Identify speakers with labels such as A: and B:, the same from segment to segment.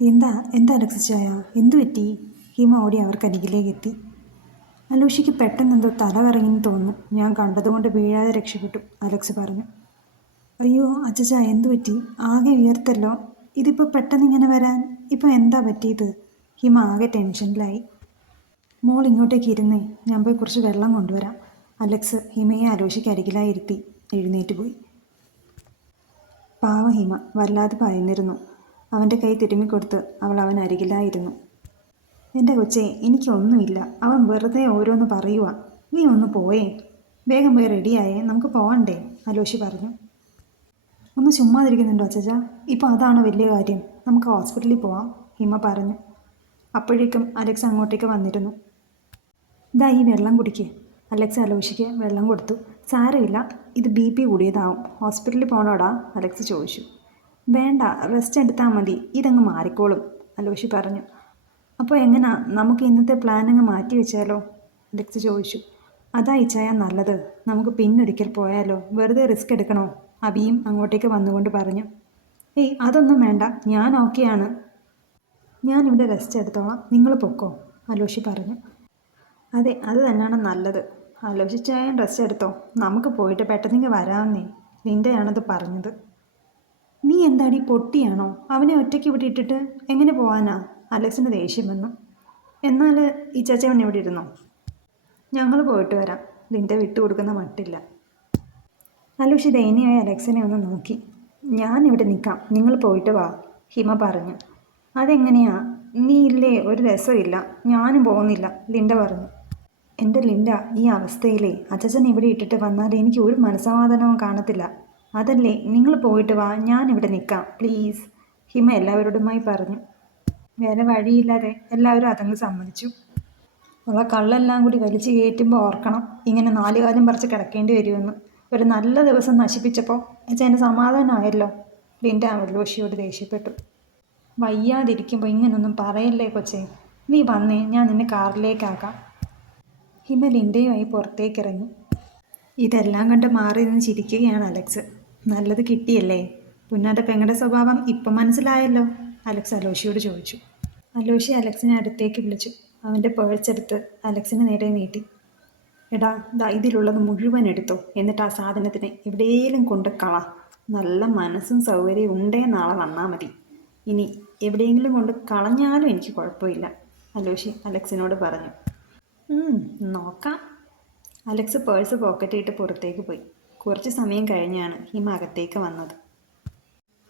A: എന്താ? എന്താ അലക്സിച്ചായ എന്തു പറ്റി? ഹിമ ഓടി അവർക്കരികിലേക്ക് എത്തി. അലൂഷിക്ക് പെട്ടെന്ന് എന്തോ തല കറങ്ങിന്ന് തോന്നുന്നു. ഞാൻ കണ്ടതുകൊണ്ട് വീഴാതെ രക്ഷപ്പെട്ടു അലക്സ് പറഞ്ഞു. അയ്യോ അച്ചച്ച എന്തു പറ്റി? ആകെ ഉയർത്തല്ലോ ഇതിപ്പോൾ പെട്ടെന്ന് ഇങ്ങനെ വരാൻ ഇപ്പോൾ എന്താ പറ്റിയത്? ഹിമ ആകെ ടെൻഷനിലായി. മോൾ ഇങ്ങോട്ടേക്ക് ഇരുന്നേ. ഞാൻ പോയി കുറച്ച് വെള്ളം കൊണ്ടുവരാം. അലക്സ് ഹിമയെ അലോഷിക്ക് അരികിലായി ഇരുത്തി. എഴുന്നേറ്റ് പോയി. പാവ ഹിമ വല്ലാതെ ഭയന്നിരുന്നു. അവന്റെ കൈ തിരുമ്മിക്കൊടുത്ത് അവൾ അവൻ അരികിലായിരുന്നു. എന്റെ കൊച്ചെ എനിക്കൊന്നുമില്ല. അവൻ വെറുതെ ഓരോന്ന് പറയുക നീ ഒന്ന് പോയേ. വേഗം പോയി റെഡിയായേ നമുക്ക് പോകണ്ടേ അലോഷി പറഞ്ഞു. ഒന്ന് ചുമ്മാതിരിക്കുന്നുണ്ടോ അച്ചച്ച ഇപ്പോൾ അതാണ് വലിയ കാര്യം. നമുക്ക് ഹോസ്പിറ്റലിൽ പോവാം ഹിമ പറഞ്ഞു. അപ്പോഴേക്കും അലക്സ് അങ്ങോട്ടേക്ക് വന്നിരുന്നു. ഇതാ ഈ വെള്ളം കുടിക്ക്. അലക്സ് അലോഷിക്ക് വെള്ളം കൊടുത്തു. സാരമില്ല. ഇത് ബി പി കൂടിയതാവും. ഹോസ്പിറ്റലിൽ പോകണോടാ അലക്സ് ചോദിച്ചു. വേണ്ട റെസ്റ്റ് എടുത്താൽ മതി. ഇതങ്ങ് മാറിക്കോളും അലോഷി പറഞ്ഞു. അപ്പോൾ എങ്ങനാ? നമുക്ക് ഇന്നത്തെ പ്ലാൻ അങ്ങ് മാറ്റി വെച്ചാലോ? അലക്സ് ചോദിച്ചു. അതാ ഇച്ചായ നല്ലത്. നമുക്ക് പിന്നൊരിക്കൽ പോയാലോ? വെറുതെ റിസ്ക് എടുക്കണോ? അബിയും അങ്ങോട്ടേക്ക് വന്നുകൊണ്ട് പറഞ്ഞു. ഏയ് അതൊന്നും വേണ്ട. ഞാൻ ഓക്കെയാണ് ഞാനിവിടെ റെസ്റ്റ് എടുത്തോളാം. നിങ്ങൾ പൊക്കോ അലോഷി പറഞ്ഞു. അതെ അത് തന്നെയാണ് നല്ലത്. ആലോചിച്ചായാൻ റെസ്റ്റ് എടുത്തോ? നമുക്ക് പോയിട്ട് പെട്ടെന്ന് വരാമെന്നേ നിന്റെയാണത് പറഞ്ഞത്. നീ എന്താടി പൊട്ടിയാണോ? അവനെ ഒറ്റയ്ക്ക് ഇവിടെ ഇട്ടിട്ട് എങ്ങനെ പോവാനാ? അലക്സിന്റെ ദേഷ്യം വന്നു. എന്നാൽ ഈ ചച്ചവൻ എവിടെ ഇരുന്നോ? ഞങ്ങൾ പോയിട്ട് വരാം. ലിന്റെ വിട്ടു കൊടുക്കുന്ന മട്ടില്ല. അലക്ഷി ദയനീയായ അലക്സിനെ ഒന്ന് നോക്കി. ഞാൻ ഇവിടെ നിൽക്കാം നിങ്ങൾ പോയിട്ട് വാ ഹിമ പറഞ്ഞു. അതെങ്ങനെയാ? നീ ഇല്ലേ? ഒരു രസമില്ല. ഞാനും പോകുന്നില്ല ലിൻഡ പറഞ്ഞു. എന്റെ ലിൻഡ ഈ അവസ്ഥയിലേ. അച്ഛൻ ഇവിടെ ഇട്ടിട്ട് വന്നാൽ എനിക്ക് ഒരു മനസ്സമാധാനവും കാണത്തില്ല. അതല്ലേ നിങ്ങൾ പോയിട്ട് വാ ഞാൻ ഇവിടെ നിൽക്കാം പ്ലീസ്. ഹിമ എല്ലാവരോടുമായി പറഞ്ഞു. വേറെ വഴിയില്ലാതെ എല്ലാവരും അതങ്ങ് സമ്മതിച്ചു. ഉള്ള കള്ളെല്ലാം കൂടി വലിച്ചു കയറ്റുമ്പോൾ ഓർക്കണം ഇങ്ങനെ നാലുകാലം പറിച്ച് കിടക്കേണ്ടി വരുമെന്ന്. ഒരു നല്ല ദിവസം നശിപ്പിച്ചപ്പോൾ അച്ഛന് സമാധാനമായല്ലോ. ലിൻഡ അവലോഷിയോട് ദേഷ്യപ്പെട്ടു. വയ്യാതിരിക്കുമ്പോൾ ഇങ്ങനൊന്നും പറയല്ലേ കൊച്ചേ? നീ വന്നേ ഞാൻ നിന്നെ കാറിലേക്കാക്കാം. ഹിമ ലിൻഡയുമായി പുറത്തേക്കിറങ്ങി. ഇതെല്ലാം കണ്ട് മാറി നിന്ന് ചിരിക്കുകയാണ് അലക്സ്. നല്ലത് കിട്ടിയല്ലേ? പുന്നാന്റെ പെങ്ങളുടെ സ്വഭാവം ഇപ്പം മനസ്സിലായല്ലോ അലക്സ് അലോഷിയോട് ചോദിച്ചു. അലോഷി അലക്സിനെ അടുത്തേക്ക് വിളിച്ചു. അവന്റെ പേഴ്സെടുത്ത് അലക്സിന് നേരെ നീട്ടി. എടാ ദാ ഇതിലുള്ളത് മുഴുവൻ എടുത്തോ. എന്നിട്ട് ആ സാധനത്തിനെ എവിടെയെങ്കിലും കൊണ്ട് കള. നല്ല മനസ്സും സൗകര്യവും ഉണ്ടേ നാളെ വന്നാൽ മതി. ഇനി എവിടെയെങ്കിലും കൊണ്ട് കളഞ്ഞാലും എനിക്ക് കുഴപ്പമില്ല അലോഷി അലക്സിനോട് പറഞ്ഞു. "ഉം, നോക്കാം. അലക്സ് പേഴ്സ് പോക്കറ്റിട്ട് പുറത്തേക്ക് പോയി. കുറച്ച് സമയം കഴിഞ്ഞാണ് ഹിമ അകത്തേക്ക് വന്നത്.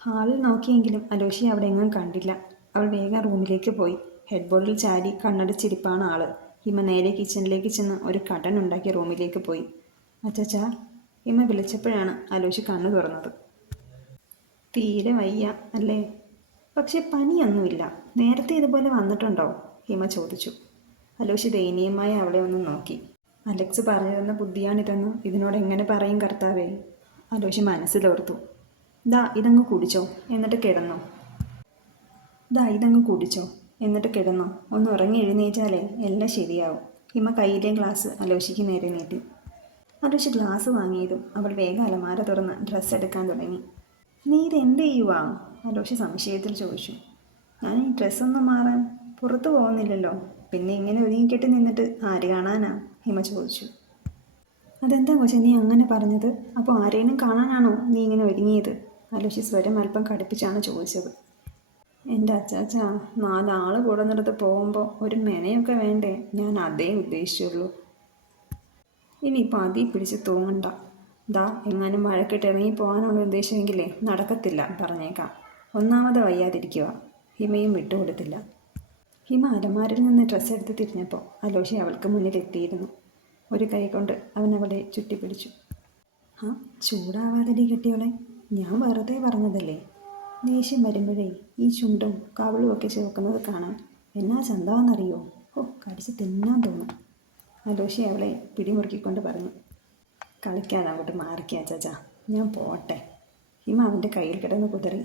A: ഹാളിൽ നോക്കിയെങ്കിലും അലോഷി അവിടെ എങ്ങും കണ്ടില്ല. അവൾ വേഗം റൂമിലേക്ക് പോയി. ഹെഡ് ബോർഡിൽ ചാരി കണ്ണടച്ചിരിപ്പാണ് ആൾ. ഹിമ നേരെ കിച്ചണിലേക്ക് ചെന്ന് ഒരു കടൻ ഉണ്ടാക്കി റൂമിലേക്ക് പോയി. അച്ചാച്ചാ ഹിമ വിളിച്ചപ്പോഴാണ് അലോഷി കണ്ണു തുറന്നത്. തീരെ വയ്യ അല്ലേ? പക്ഷെ പനിയൊന്നുമില്ല. നേരത്തെ ഇതുപോലെ വന്നിട്ടുണ്ടോ? ഹിമ ചോദിച്ചു. അലോഷി ദയനീയമായി അവളെ ഒന്ന് നോക്കി. അലക്സ് പറഞ്ഞു തന്ന ബുദ്ധിയാണിതെന്ന് ഇതിനോട് എങ്ങനെ പറയും കർത്താവേ? അലോഷി മനസ്സിലോർത്തു. ദാ ഇതങ്ങ് കുടിച്ചോ എന്നിട്ട് കിടന്നോ. ദാ ഇതങ്ങ് കുടിച്ചോ എന്നിട്ട് കിടന്നോ. ഒന്ന് ഉറങ്ങി എഴുന്നേറ്റാലേ എല്ലാം ശരിയാവും. ഹിമ കയ്യിലെ ഗ്ലാസ് അലോഷിക്ക് നേരെ നീട്ടി. അലോഷി ഗ്ലാസ് വാങ്ങിയതും അവൾ വേഗം അലമാര തുറന്ന് ഡ്രസ്സ് എടുക്കാൻ തുടങ്ങി. നീ ഇത് എന്ത് ചെയ്യുവാ? അലോഷി സംശയത്തിൽ ചോദിച്ചു. ഞാൻ ഈ ഡ്രസ്സൊന്നും മാറാൻ പുറത്തു പോകുന്നില്ലല്ലോ. പിന്നെ ഇങ്ങനെ ഒരുങ്ങിക്കെട്ടി നിന്നിട്ട് ആര് കാണാനാ? ഹിമ ചോദിച്ചു. അതെന്താ കൊച്ചെ നീ അങ്ങനെ പറഞ്ഞത്? അപ്പോൾ ആരെയും കാണാനാണോ നീ ഇങ്ങനെ ഒരുങ്ങിയത്? അലോഷി സ്വരം അല്പം കടുപ്പിച്ചാണ് ചോദിച്ചത്. എന്റെ അച്ചാച്ച നാലാൾ കൂടെ നിന്നിടത്ത് പോകുമ്പോൾ ഒരു മെനയൊക്കെ വേണ്ടേ? ഞാൻ അതേ ഉദ്ദേശിച്ചുള്ളൂ. ഇനിയിപ്പോൾ അതി പിടിച്ച് തൂങ്ങണ്ട. ദാ എങ്ങാനും മഴക്കിട്ട് ഇറങ്ങി പോകാനുള്ള ഉദ്ദേശമെങ്കിലേ നടക്കത്തില്ല പറഞ്ഞേക്കാം. ഒന്നാമത് വയ്യാതിരിക്കുക. ഹിമയും വിട്ടുകൊടുത്തില്ല. ഹിമ അലമാരിൽ നിന്ന് ഡ്രസ്സ് എടുത്ത് തിരിഞ്ഞപ്പോൾ അലോഷി അവൾക്ക് മുന്നിൽ എത്തിയിരുന്നു. ഒരു കൈ കൊണ്ട് അവൻ അവളെ ചുറ്റിപ്പിടിച്ചു. ആ ചൂടാവാതടി കെട്ടിയോളെ. ഞാൻ വെറുതെ പറഞ്ഞതല്ലേ? ദേഷ്യം വരുമ്പോഴേ ഈ ചുണ്ടും കവളും ഒക്കെ ചേർക്കുന്നത് കാണാൻ എന്നാ ചന്താവെന്നറിയോ ഓ കടിച്ച് തിന്നാൻ തോന്നും. അലോഷി അവളെ പിടിമുറുക്കിക്കൊണ്ട് പറഞ്ഞു. കളിക്കാതെ അങ്ങോട്ട് മാറിക്കാ ചാച്ചാ ഞാൻ പോട്ടെ. ഹിമ അവന്റെ കയ്യിൽ കിടന്ന് കുതിറി.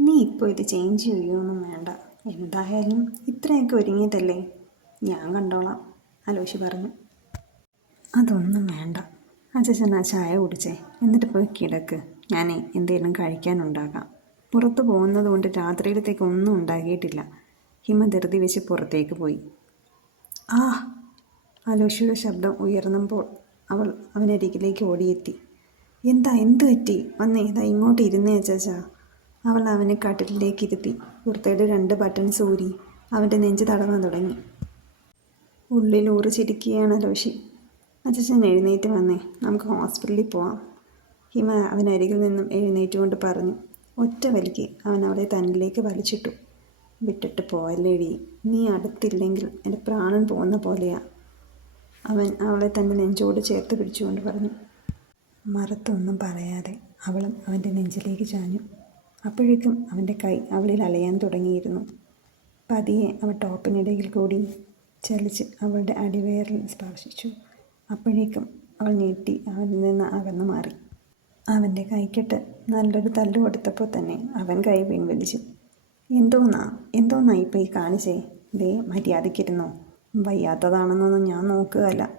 A: നീ ഇപ്പോൾ ഇത് ചേഞ്ച് ചെയ്യുമൊന്നും വേണ്ട. എന്തായാലും ഇത്രയൊക്കെ ഒരുങ്ങിയതല്ലേ? ഞാൻ കണ്ടോളാം അലോഷി പറഞ്ഞു. അതൊന്നും വേണ്ട. അച്ഛൻ ആ ചായ കുടിച്ചേ. എന്നിട്ട് പോയി കിടക്ക്. ഞാനേ എന്തെങ്കിലും കഴിക്കാനുണ്ടാക്കാം പുറത്തു പോകുന്നത് കൊണ്ട് രാത്രിയിലത്തേക്ക് ഒന്നും ഉണ്ടാകിയിട്ടില്ല ഹിമ ധൃതി വെച്ച് പുറത്തേക്ക് പോയി. ആ അലോഷിയുടെ ശബ്ദം ഉയർന്നപ്പോൾ അവൾ അവനരികിലേക്ക് ഓടിയെത്തി. എന്താ എന്ത് പറ്റി? വന്നേ ഇതാ ഇങ്ങോട്ട് ഇരുന്നേ അച്ചാച്ചാ അവൾ അവനെ കട്ടിലിലേക്ക് ഇരുത്തി. കുർത്തയുടെ രണ്ട് ബട്ടൺസ് ഊരി അവന്റെ നെഞ്ച് തടവാൻ തുടങ്ങി. ഉള്ളിൽ ഊറി ചിരിക്കുകയാണ് രോഷി അച്ഛൻ എഴുന്നേറ്റ് വന്നേ. നമുക്ക് ഹോസ്പിറ്റലിൽ പോവാം. ഹിമ അവനരികിൽ നിന്നും എഴുന്നേറ്റുകൊണ്ട് പറഞ്ഞു. ഒറ്റ വലിക്ക് അവൻ അവളെ തന്നിലേക്ക് വലിച്ചിട്ടു. വിട്ടിട്ട് പോയല്ലേടി. നീ അടുത്തില്ലെങ്കിൽ എന്റെ പ്രാണൻ പോകുന്ന പോലെയാ. അവൻ അവളെ തന്റെ നെഞ്ചോട് ചേർത്ത് പിടിച്ചുകൊണ്ട് പറഞ്ഞു. മറത്തൊന്നും പറയാതെ അവളും അവന്റെ നെഞ്ചിലേക്ക് ചാഞ്ഞു. അപ്പോഴേക്കും അവന്റെ കൈ അവളിൽ അലയാൻ തുടങ്ങിയിരുന്നു. പതിയെ അവൾ ടോപ്പിനിടയിൽ കൂടി ചലിച്ച് അവളുടെ അടിവയറിൽ സ്പർശിച്ചു. അപ്പോഴേക്കും അവൾ ഞെട്ടി അവനിൽ നിന്ന് അകന്നു മാറി. അവന്റെ കൈക്കിട്ട് നല്ലൊരു തല്ലു കൊടുത്തപ്പോൾ തന്നെ അവൻ കൈ പിൻവലിച്ചു. എന്തോന്നാ? എന്തോന്നാ ഇപ്പോൾ ഈ കാണിച്ചേ? ദേ മര്യാദയ്ക്കിരുന്നോ? വയ്യാത്തതാണെന്നൊന്നും ഞാൻ നോക്കുകയല്ല.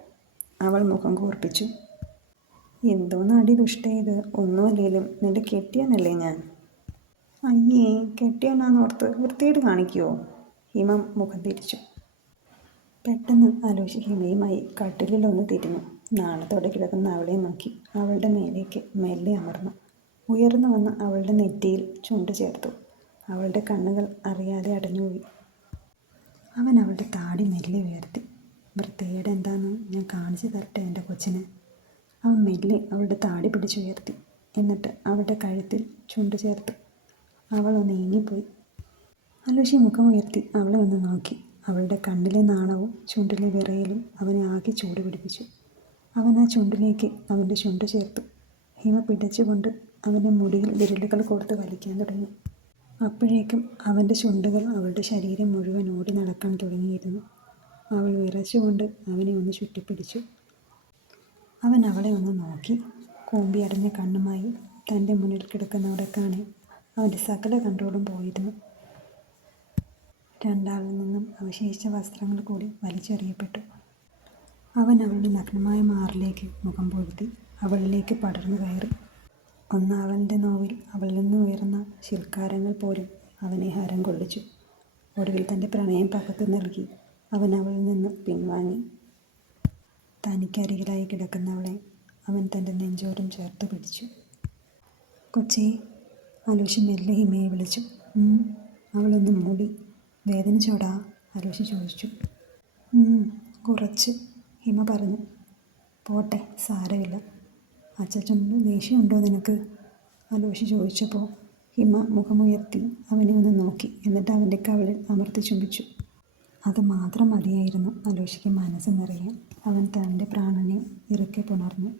A: അവൾ മുഖം കൂർപ്പിച്ചു. എന്തോന്നാടി ദുഷ്ട ഇത്? ഒന്നുമല്ലേലും നിന്റെ കെട്ടിയെന്നല്ലേ ഞാൻ? അയ്യേ കെട്ടിയൊന്നാന്ന് ഓർത്ത് വൃത്തിയിട്ട് കാണിക്കുമോ ഹിമം മുഖം തിരിച്ചു. പെട്ടെന്ന് ആലോചിച്ച് ഹിമയുമായി കട്ടിലിലൊന്ന് തിരിഞ്ഞു. നാളത്തോടെ കിടക്കുന്ന അവളെ നോക്കി അവളുടെ മേലേക്ക് മെല്ലെ അമർന്നു. ഉയർന്നു വന്ന് അവളുടെ നെറ്റിയിൽ ചുണ്ട് ചേർത്തു. അവളുടെ കണ്ണുകൾ അറിയാതെ അടഞ്ഞുപോയി. അവൻ അവളുടെ താടി മെല്ലെ ഉയർത്തി. വൃത്തികേട് എന്താണെന്ന് ഞാൻ കാണിച്ചു തരട്ടെ എന്റെ കൊച്ചിന്? അവൻ മെല്ലെ അവളുടെ താടി പിടിച്ചുയർത്തി. എന്നിട്ട് അവളുടെ കഴുത്തിൽ ചുണ്ട് ചേർത്തു. അവൾ ഒന്ന് നീങ്ങിപ്പോയി അലോഷി മുഖം ഉയർത്തി അവളെ ഒന്ന് നോക്കി. അവളുടെ കണ്ണിലെ നാണവും ചുണ്ടിലെ വിറയലും അവനെ ആകെ ചൂട് പിടിപ്പിച്ചു. അവൻ ആ ചുണ്ടിലേക്ക് അവന്റെ ചുണ്ട് ചേർത്തു. ഹിമ പിടച്ചുകൊണ്ട് അവന്റെ മുടിയിൽ വിരലുകൾ കൊടുത്ത് വലിക്കാൻ തുടങ്ങി. അപ്പോഴേക്കും അവന്റെ ചുണ്ടുകൾ അവളുടെ ശരീരം മുഴുവൻ ഓടി നടക്കാൻ തുടങ്ങിയിരുന്നു. അവൾ വിറച്ചുകൊണ്ട് അവനെ ഒന്ന് ചുറ്റിപ്പിടിച്ചു. അവൻ അവളെ ഒന്ന് നോക്കി. കൂമ്പി അടഞ്ഞ കണ്ണുമായി തന്റെ മുന്നിൽ കിടക്കുന്നവരെ കാണാൻ അവന്റെ സകല കൺട്രോളും പോയിരുന്നു രണ്ടാളിൽ നിന്നും അവശേഷിച്ച വസ്ത്രങ്ങൾ കൂടി വലിച്ചെറിയപ്പെട്ടു. അവൻ അവളുടെ നഗ്നമായ മാറിലേക്ക് മുഖം പൊഴുത്തി അവളിലേക്ക് പടർന്നു കയറി. ഒന്നാവന്റെ നോവിൽ അവളിൽ നിന്ന് ഉയർന്ന ശിൽക്കാരങ്ങൾ പോലും അവനെ ഹരം കൊള്ളിച്ചു. ഒടുവിൽ തന്റെ പ്രണയം പകത്ത് നൽകി അവൻ അവളിൽ നിന്ന് പിൻവാങ്ങി. തനിക്കരികിലായി കിടക്കുന്നവളെ അവൻ തന്റെ നെഞ്ചോരം ചേർത്ത് പിടിച്ചു. കൊച്ചി അലോഷി മെല്ലെ ഹിമയെ വിളിച്ചു. അവളൊന്ന് മൂടി വേദനിച്ചോടാ? അലോഷ ചോദിച്ചു. കുറച്ച് ഹിമ പറഞ്ഞു. പോട്ടെ സാരമില്ല. അച്ചച്ചന് ദേഷ്യമുണ്ടോ നിനക്ക്? അലോഷ ചോദിച്ചപ്പോൾ ഹിമ മുഖമുയർത്തി അവനെ ഒന്ന് നോക്കി. എന്നിട്ട് അവന്റെ കവിളിൽ അമർത്തി ചുംബിച്ചു. അത് മാത്രം മതിയായിരുന്നു അലോഷിക്ക് മനസ്സ് നിറയാൻ അവൻ തന്റെ പ്രാണനെ ഇറുക്കെ പുണർന്നു.